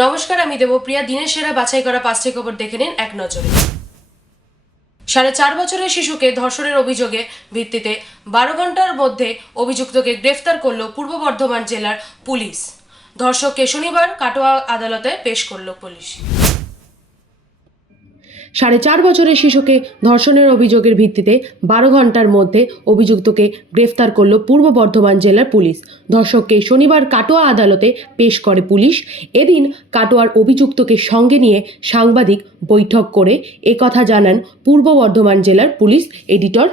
নমস্কার, আমি দেবপ্রিয়া। দিনের সেরা বাছাই করা পাঁচটি খবর দেখে নিন এক নজরে। সাড়ে চার বছরের শিশুকে ধর্ষণের অভিযোগে ভিত্তিতে বারো ঘণ্টার মধ্যে অভিযুক্তকে গ্রেফতার করল পূর্ব বর্ধমান জেলার পুলিশ। ধর্ষককে শনিবার কাটোয়া আদালতে পেশ করল পুলিশ। সাড়ে চার বছরের শিশুকে ধর্ষণের অভিযোগের ভিত্তিতে বারো ঘণ্টার মধ্যে অভিযুক্তকে গ্রেফতার করল পূর্ব বর্ধমান জেলার পুলিশ। ধর্ষককে শনিবার কাটোয়া আদালতে পেশ করে পুলিশ। এদিন কাটোয়ার অভিযুক্তকে সঙ্গে নিয়ে সাংবাদিক বৈঠক করে একথা জানান পূর্ব বর্ধমান জেলার পুলিশ এডিটর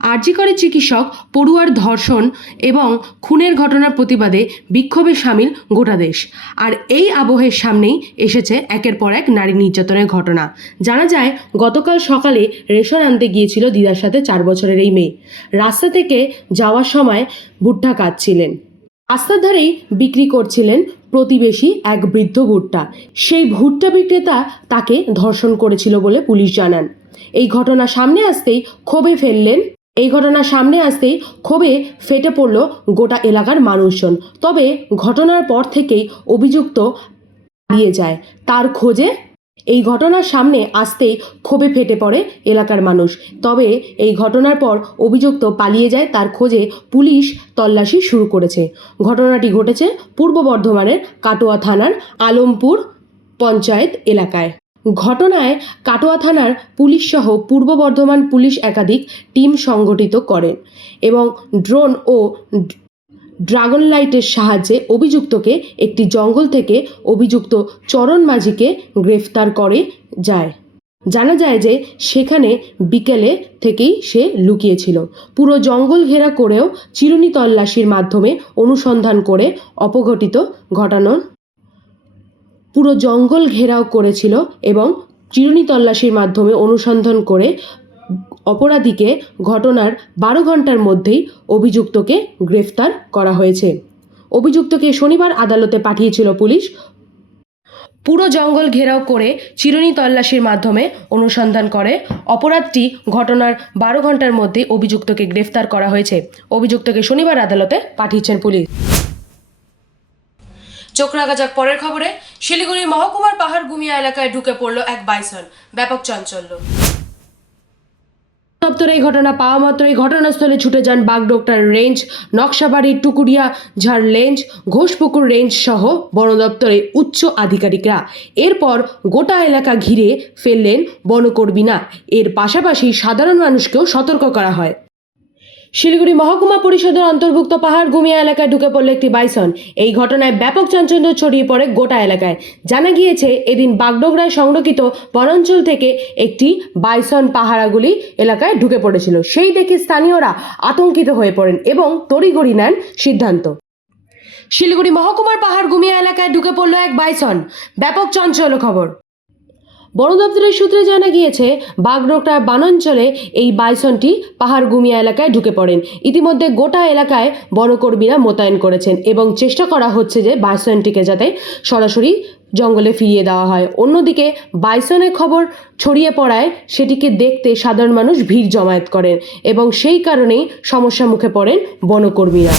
আরজিকরের চিকিৎসক, পড়ুয়ার ধর্ষণ এবং খুনের ঘটনার প্রতিবাদে বিক্ষোভে সামিল গোটা দেশ। আর এই আবহের সামনেই এসেছে একের পর এক নারী নির্যাতনের ঘটনা। জানা যায়, গতকাল সকালে রেশন আনতে গিয়েছিল দিদার সাথে চার বছরের এই মেয়ে। রাস্তা থেকে যাওয়ার সময় ভুট্টা কাটছিলেন। রাস্তার ধারেই বিক্রি করছিলেন প্রতিবেশী এক বৃদ্ধ ভুট্টা। সেই ভুট্টা বিক্রেতা তাকে ধর্ষণ করেছিল বলে পুলিশ জানান। এই ঘটনা সামনে আসতেই ক্ষোভে ফেললেন এই ঘটনা সামনে আসতেই ক্ষোভে ফেটে পড়ল গোটা এলাকার মানুষজন। তবে ঘটনার পর থেকেই অভিযুক্ত পালিয়ে যায়। তার খোঁজে এই ঘটনার সামনে আসতেই ক্ষোভে ফেটে পড়ে এলাকার মানুষ। তবে এই ঘটনার পর অভিযুক্ত পালিয়ে যায়, তার খোঁজে পুলিশ তল্লাশি শুরু করেছে। ঘটনাটি ঘটেছে পূর্ব বর্ধমানের কাটোয়া থানার আলমপুর পঞ্চায়েত এলাকায়। ঘটনায় কাটোয়া থানার পুলিশ সহ পূর্ব বর্ধমান পুলিশ একাধিক টিম সংগঠিত করেন এবং ড্রোন ও ড্রাগন লাইটের সাহায্যে অভিযুক্তকে একটি জঙ্গল থেকে অভিযুক্ত চরণ মাঝিকে গ্রেফতার করে যায়। জানা যায় যে সেখানে বিকেলে থেকেই সে লুকিয়েছিল। পুরো জঙ্গল ঘেরা করেও চিরুনি তল্লাশির মাধ্যমে অনুসন্ধান করে অপঘটিত ঘটানোর পুরো জঙ্গল ঘেরাও করেছিল এবং চিরুনি তল্লাশির মাধ্যমে অনুসন্ধান করে অপরাধীকে ঘটনার বারো ঘণ্টার মধ্যেই অভিযুক্তকে গ্রেফতার করা হয়েছে। অভিযুক্তকে শনিবার আদালতে পাঠিয়েছিল পুলিশ। পুরো জঙ্গল ঘেরাও করে চিরুনি তল্লাশির মাধ্যমে অনুসন্ধান করে অপরাধটি ঘটনার বারো ঘণ্টার মধ্যে অভিযুক্তকে গ্রেফতার করা হয়েছে। অভিযুক্তকে শনিবার আদালতে পাঠিয়েছেন পুলিশ। চোখ রাখা যাক পরের খবরে। শিলিগুড়ির মহকুমার পাহাড় গুমিয়া এলাকায় ঢুকে পড়ল এক বাইসন। ব্যাপক চাঞ্চল্য। দপ্তরে এই ঘটনা পাওয়া মাত্রই ঘটনাস্থলে ছুটে যান বাগডোকটার রেঞ্জ নকশাবাড়ি টুকুরিয়া ঝাড় রেঞ্জ ঘোষপুকুর রেঞ্জ সহ বন দপ্তরের উচ্চ আধিকারিকরা। এরপর গোটা এলাকা ঘিরে ফেললেন বনকর্মীরা। এর পাশাপাশি সাধারণ মানুষকেও সতর্ক করা হয়। শিলিগুড়ি মহকুমা পরিষদের অন্তর্ভুক্ত পাহাড় গুমিয়া এলাকায় ঢুকে পড়ল একটি বাইসন। এই ঘটনায় ব্যাপক চাঞ্চল্য ছড়িয়ে পড়ে গোটা এলাকায়। জানা গিয়েছে, এদিন বাগডোগরায় সংরক্ষিত বনাঞ্চল থেকে একটি বাইসন পাহারাগুলি এলাকায় ঢুকে পড়েছিল। সেই দেখে স্থানীয়রা আতঙ্কিত হয়ে পড়েন এবং তড়িঘড়ি নেন সিদ্ধান্ত। শিলিগুড়ি মহকুমার পাহাড় গুমিয়া এলাকায় ঢুকে পড়ল এক বাইসন। ব্যাপক চঞ্চল খবর। বন দপ্তরের সূত্রে জানা গিয়েছে বাগডোগরার বানাঞ্চলে এই বাইসনটি পাহাড় গুমিয়া এলাকায় ঢুকে পড়েন। ইতিমধ্যে গোটা এলাকায় বনকর্মীরা মোতায়েন করেছেন এবং চেষ্টা করা হচ্ছে যে বাইসনটিকে যাতে সরাসরি জঙ্গলে ফিরিয়ে দেওয়া হয়। অন্যদিকে বাইসনের খবর ছড়িয়ে পড়ায় সেটিকে দেখতে সাধারণ মানুষ ভিড় জমায়েত করেন এবং সেই কারণেই সমস্যার মুখে পড়েন বনকর্মীরা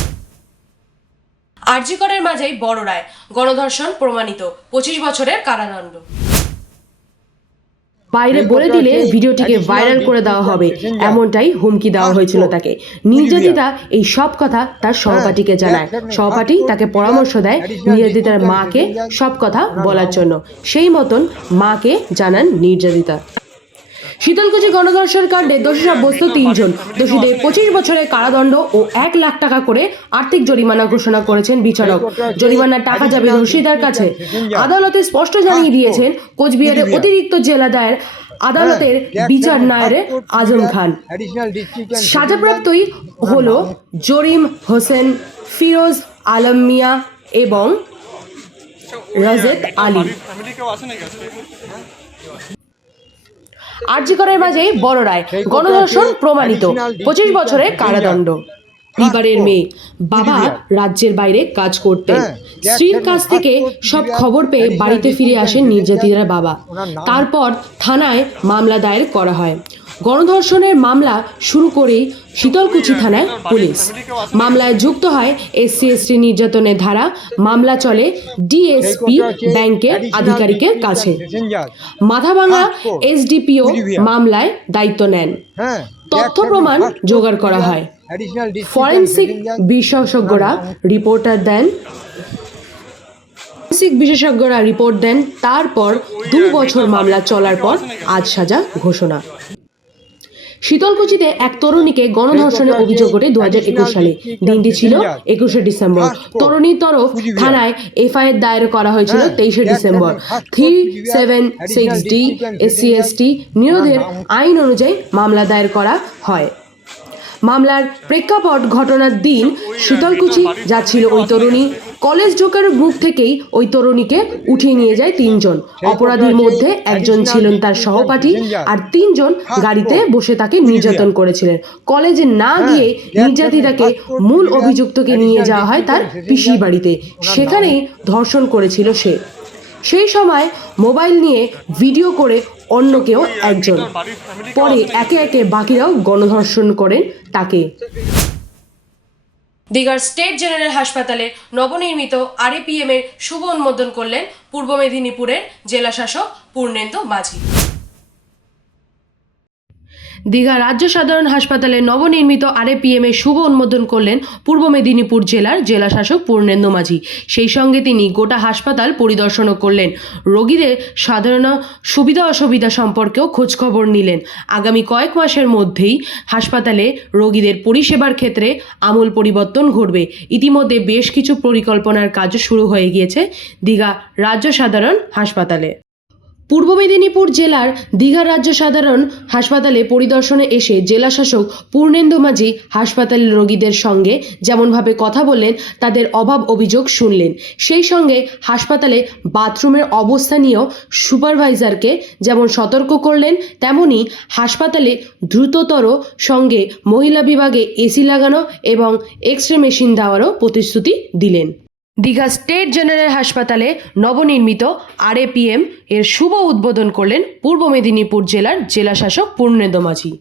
আরজিকরের মাঝেই বড় রায়, গণধর্ষণ প্রমাণিত, পঁচিশ বছরের কারাদণ্ড। বাইরে বলে দিলে ভিডিওটিকে ভাইরাল করে দেওয়া হবে। এমনটাই হুমকি দেওয়া হয়েছিল তাকে। নির্যাতিতা এই সব কথা তার সহপাঠীকে জানায়। সহপাঠী তাকে পরামর্শ দেয় নির্যাতিতার মাকে সব কথা বলার জন্য। সেই মতন মাকে জানান নির্যাতিতা। শীতলকুচি গণধর্ষণ কাণ্ডে দোষী সাব্যস্ত তিনজন। দোষীদের পঁচিশ বছরের কারাদণ্ড ও এক লাখ টাকা করে আর্থিক জরিমানা ঘোষণা করেছেন বিচারক। জরিমানার টাকা যাবে দোষীদের কাছে। আদালতে স্পষ্ট জানিয়ে দিয়েছেন, কোচবিহারের অতিরিক্ত জেলা দায়ের আদালতের বিচার নায়রে আজম খান। সাজাপ্রাপ্তই হলো জরিম হোসেন ফিরোজ আলম মিয়া এবং রাজেদ আলী। আরজিকরের মাঝে বড় রায় গণধর্ষণ প্রমাণিত পঁচিশ বছরে কারাদণ্ড। পরিবারের মেয়ে বাবা রাজ্যের বাইরে কাজ করতেন। স্ত্রীর কাছ থেকে সব খবর পেয়ে বাড়িতে ফিরে আসেন নির্যাতিতার বাবা। তারপর থানায় মামলা দায়ের করা হয়। গণধর্ষণের মামলা শুরু করেই শীতলকুচি থানায় পুলিশ। মামলায় যুক্ত হয় এসসি, এসটি নির্যাতনের ধারা। মামলা চলে ডিএসপি ব্যাংকের আধিকারিকের কাছে। মাথাভাঙা এসডিপিও মামলায় দায়িত্ব নেন। তথ্য প্রমাণ জোগাড় করা হয়। ফরেন্সিক বিশেষজ্ঞরা রিপোর্টার দেন। ফরেন্সিক বিশেষজ্ঞরা রিপোর্ট দেন। তারপর দু বছর মামলা চলার পর আজ সাজা ঘোষণা। শীতলকুচিতে এক তরুণীকে গণধর্ষণের অভিযোগ ওঠে দু হাজার একুশ সালে। দিনটি ছিল একুশে ডিসেম্বর। তরুণীর তরফ থানায় এফআইআর দায়ের করা হয়েছিল তেইশে December. Three seven six D SC ST নিরোধের আইন অনুযায়ী মামলা দায়ের করা হয়। মামলার প্রেক্ষাপট ঘটনার দিন শীতলকুচি যাচ্ছিল ওই তরুণী। কলেজ ঢোকার মুখ থেকেই ওই তরুণীকে উঠিয়ে নিয়ে যায় তিনজন। অপরাধীর মধ্যে একজন ছিলেন তার সহপাঠী আর তিনজন গাড়িতে বসে তাকে নির্যাতন করেছিলেন। কলেজে না গিয়ে নির্যাতিতাকে মূল অভিযুক্তকে নিয়ে যাওয়া হয় তার পিসির বাড়িতে। সেখানেই ধর্ষণ করেছিল সে। সেই সময় মোবাইল নিয়ে ভিডিও করে অন্য কেউ একজন। পরে একে একে বাকিরাও গণধর্ষণ করেন তাকে। দীঘার স্টেট জেনারেল হাসপাতালে নবনির্মিত আরএপিএম এর শুভ উন্মোদন করলেন পূর্ব মেদিনীপুরের জেলাশাসক পূর্ণেন্দু মাঝি। দীঘা রাজ্য সাধারণ হাসপাতালে নবনির্মিত আরএপিএম এর শুভ উন্মোদন করলেন পূর্ব মেদিনীপুর জেলার জেলা শাসক পূর্ণেন্দু মাঝি। সেই সঙ্গে তিনি গোটা হাসপাতাল পরিদর্শনও করলেন। রোগীদের সাধারণ সুবিধা অসুবিধা সম্পর্কেও খোঁজখবর নিলেন। আগামী কয়েক মাসের মধ্যেই হাসপাতালে রোগীদের পরিষেবার ক্ষেত্রে আমূল পরিবর্তন ঘটবে। ইতিমধ্যে বেশ কিছু পরিকল্পনার কাজ শুরু হয়ে গিয়েছে দীঘা রাজ্য সাধারণ হাসপাতালে। পূর্ব মেদিনীপুর জেলার দীঘা রাজ্য সাধারণ হাসপাতালে পরিদর্শনে এসে জেলা শাসক পূর্ণেন্দু মাঝি হাসপাতালের রোগীদের সঙ্গে যেমনভাবে কথা বললেন, তাদের অভাব অভিযোগ শুনলেন। সেই সঙ্গে হাসপাতালে বাথরুমের অবস্থা নিয়েও সুপারভাইজারকে যেমন সতর্ক করলেন, তেমনি হাসপাতালে দ্রুততর সঙ্গে মহিলা বিভাগে এসি লাগানো এবং এক্স রে মেশিন দেওয়ারও প্রতিশ্রুতি দিলেন। দীঘা স্টেট জেনারেল হাসপাতালে নবনির্মিত আরএপিএম এর শুভ উদ্বোধন করলেন পূর্ব মেদিনীপুর জেলার জেলাশাসক পূর্ণেন্দ্র মাঝি।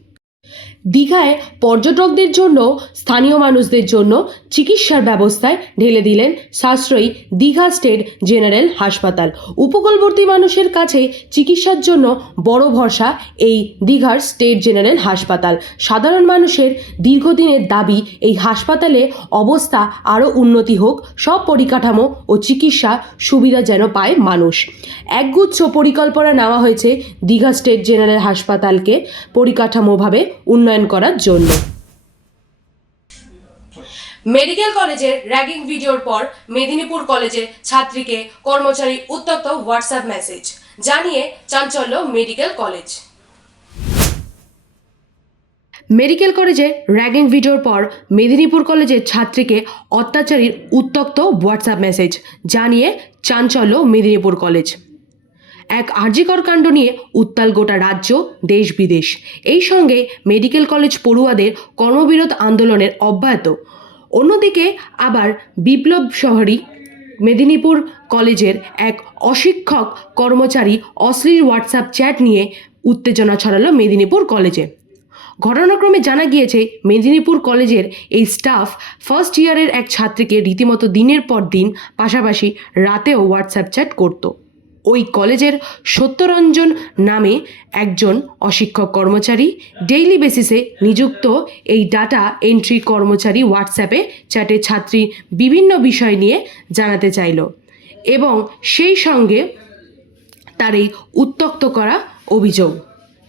দীঘায় পর্যটকদের জন্য, স্থানীয় মানুষদের জন্য চিকিৎসার ব্যবস্থায় ঢেলে দিলেন সাশ্রয়ী দীঘা স্টেট জেনারেল হাসপাতাল। উপকূলবর্তী মানুষের কাছে চিকিৎসার জন্য বড় ভরসা এই দীঘার স্টেট জেনারেল হাসপাতাল। সাধারণ মানুষের দীর্ঘদিনের দাবি, এই হাসপাতালে অবস্থা আরও উন্নতি হোক, সব পরিকাঠামো ও চিকিৎসা সুবিধা যেন পায় মানুষ। একগুচ্ছ পরিকল্পনা নেওয়া হয়েছে দীঘা স্টেট জেনারেল হাসপাতালকে পরিকাঠামোভাবে উন্নয়ন করার জন্য। মেডিকেল কলেজের র্যাগিং ভিডিওর পর মেদিনীপুর কলেজের ছাত্রীকে কর্মচারী উত্তপ্ত হোয়াটসঅ্যাপ মেসেজ জানিয়ে চাঞ্চল্য মেডিকেল কলেজ। মেডিকেল কলেজে র্যাগিং ভিডিওর পর মেদিনীপুর কলেজের ছাত্রীকে অত্যাচারীর উত্তপ্ত হোয়াটসঅ্যাপ মেসেজ জানিয়ে চাঞ্চল্য মেদিনীপুর কলেজ। এক আর্যিকর কাণ্ড নিয়ে উত্তাল গোটা রাজ্য, দেশ বিদেশ। এই সঙ্গে মেডিকেল কলেজ পড়ুয়াদের কর্মবিরোধ আন্দোলনের অব্যাহত। অন্যদিকে আবার বিপ্লব শহরী মেদিনীপুর কলেজের এক অশিক্ষক কর্মচারী অশ্লীল হোয়াটসঅ্যাপ চ্যাট নিয়ে উত্তেজনা ছড়ালো মেদিনীপুর কলেজে। ঘটনাক্রমে জানা গিয়েছে, মেদিনীপুর কলেজের এই স্টাফ ফার্স্ট ইয়ারের এক ছাত্রীকে রীতিমতো দিনের পর দিন পাশাপাশি রাতেও হোয়াটসঅ্যাপ চ্যাট করত। ওই কলেজের সত্যরঞ্জন নামে একজন অশিক্ষক কর্মচারী ডেইলি বেসিসে নিযুক্ত এই ডাটা এন্ট্রি কর্মচারী হোয়াটসঅ্যাপে চ্যাটে ছাত্রী বিভিন্ন বিষয় নিয়ে জানাতে চাইল এবং সেই সঙ্গে তার এই উত্তক্ত করা অভিযোগ।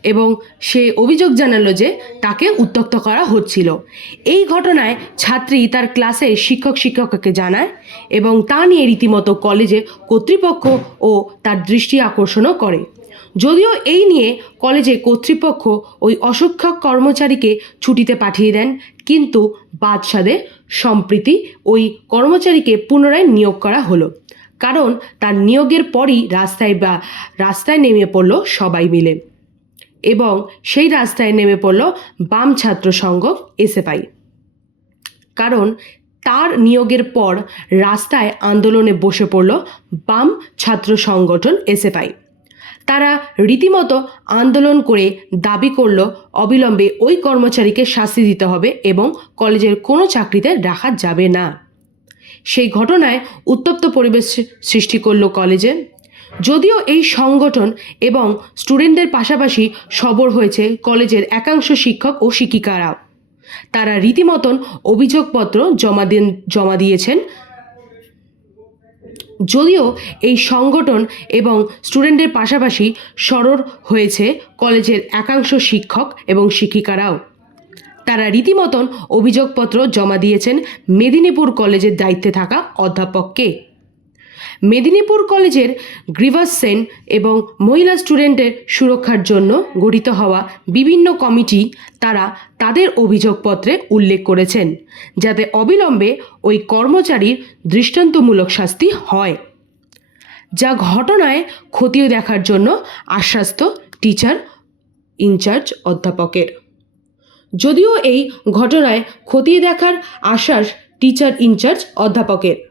এবং সে অভিযোগ জানালো যে তাকে উত্তক্ত করা হচ্ছিল। এই ঘটনায় ছাত্রী তার ক্লাসে শিক্ষক শিক্ষককে জানায় এবং তা নিয়ে রীতিমতো কলেজে কর্তৃপক্ষ ও তার দৃষ্টি আকর্ষণও করে। যদিও এই নিয়ে কলেজে কর্তৃপক্ষ ওই অশিক্ষক কর্মচারীকে ছুটিতে পাঠিয়ে দেন, কিন্তু বাদশাদে সম্প্রীতি ওই কর্মচারীকে পুনরায় নিয়োগ করা হলো। কারণ তার নিয়োগের পরই রাস্তায় বা রাস্তায় নেমে পড়ল সবাই মিলে। এবং সেই রাস্তায় নেমে পড়ল বাম ছাত্র সংঘ এসএফআই। কারণ তার নিয়োগের পর রাস্তায় আন্দোলনে বসে পড়ল বাম ছাত্র সংগঠন এসএফআই। তারা রীতিমতো আন্দোলন করে দাবি করল, অবিলম্বে ওই কর্মচারীকে শাস্তি দিতে হবে এবং কলেজের কোনো চাকরিতে রাখা যাবে না। সেই ঘটনায় উত্তপ্ত পরিবেশ সৃষ্টি করল কলেজে। যদিও এই সংগঠন এবং স্টুডেন্টদের পাশাপাশি সবর হয়েছে কলেজের একাংশ শিক্ষক ও শিক্ষিকারাও তারা রীতিমতন অভিযোগপত্র জমা দেন, জমা দিয়েছেন। যদিও এই সংগঠন এবং স্টুডেন্টদের পাশাপাশি সরর হয়েছে কলেজের একাংশ শিক্ষক এবং শিক্ষিকারাও। তারা রীতিমতন অভিযোগপত্র জমা দিয়েছেন মেদিনীপুর কলেজের দায়িত্বে থাকা অধ্যাপককে। মেদিনীপুর কলেজের গ্রিভাস সেন এবং মহিলা স্টুডেন্টের সুরক্ষার জন্য গঠিত হওয়া বিভিন্ন কমিটি তারা তাদের অভিযোগপত্রে উল্লেখ করেছেন, যাতে অবিলম্বে ওই কর্মচারীর দৃষ্টান্তমূলক শাস্তি হয়। যা ঘটনায় খতিয়ে দেখার জন্য আশ্বাস্ত টিচার ইনচার্জ অধ্যাপকের। যদিও এই ঘটনায় খতিয়ে দেখার আশ্বাস টিচার ইনচার্জ অধ্যাপকের।